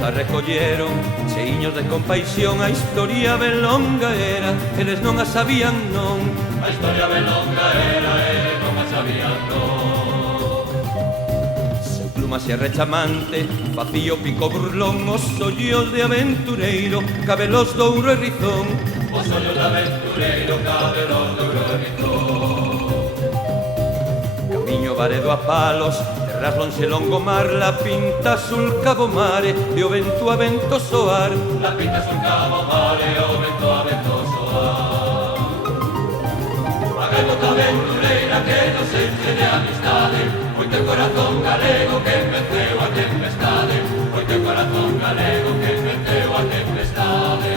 A recolleron, cheiños de compaixón. A historia ben longa era, eles non a sabían, non. A historia ben longa era, eles non a sabían, non. Seu pluma se rechamante, facía o pico burlón, os ollos de aventureiro, cabelos de ouro e rizón. Os ollos de aventureiro, cabelos de ouro e rizón. Camiño varedo a palos, terras lonxe longo mar, la pinta sul cabo mare e o vento a vento soar. La pinta sul cabo mare e o vento a vento soar. A gaivota aventureira que nos enche de amistade, moito corazón galego que venceu a tempestade, moito corazón galego que venceu a tempestade.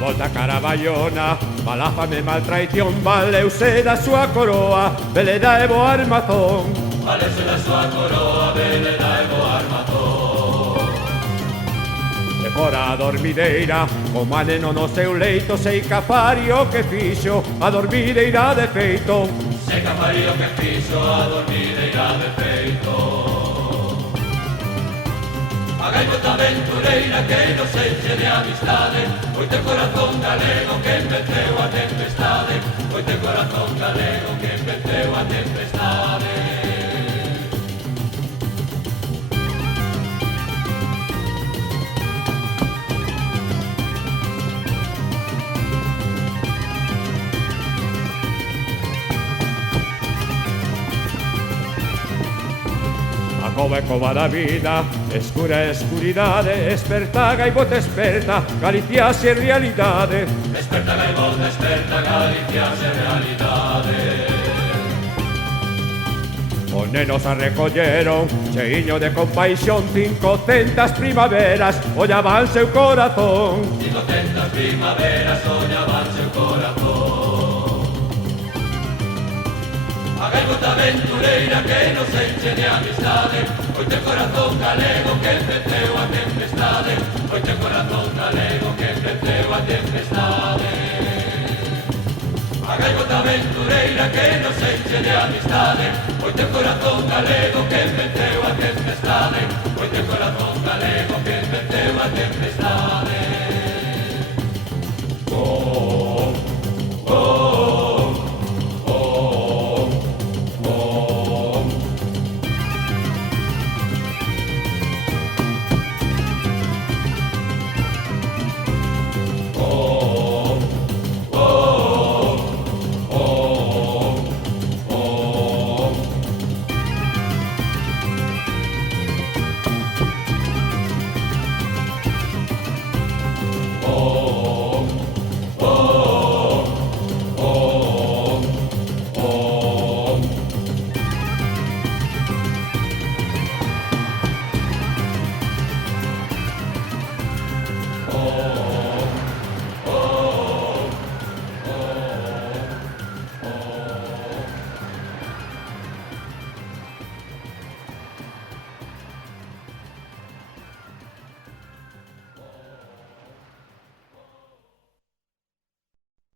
Volta Caraballona, mala fame, mal traición, valeuse da súa coroa, veleda e bo armazón. Valeuse da súa coroa, veleda e bo armazón. E fora a dormideira, como a neno no seu leito, sei cafario que fixo a dormideira de feito. Sei cafario que fixo a dormideira de feito. A gaivota aventureira que nos enche de amistade, moito corazón galego que venceu a tempestade, moito corazón galego que venceu a tempestade. Cova e cova da vida, escura escuridade, esperta gaivota esperta, Galicia se realidade. Esperta gaivota esperta, Galicia se realidade. Os nenos a recolleron, cheiño de compaixón, 500 primaveras ollaban seu corazón. 500 primaveras ollaban seu corazón. A gaivota aventureira que nos enche de amistade, moito corazón galego que venceu a tempestade, moito corazón galego que venceu a tempestade. A gaivota aventureira que nos enche de amistade, moito corazón galego que venceu a tempestade.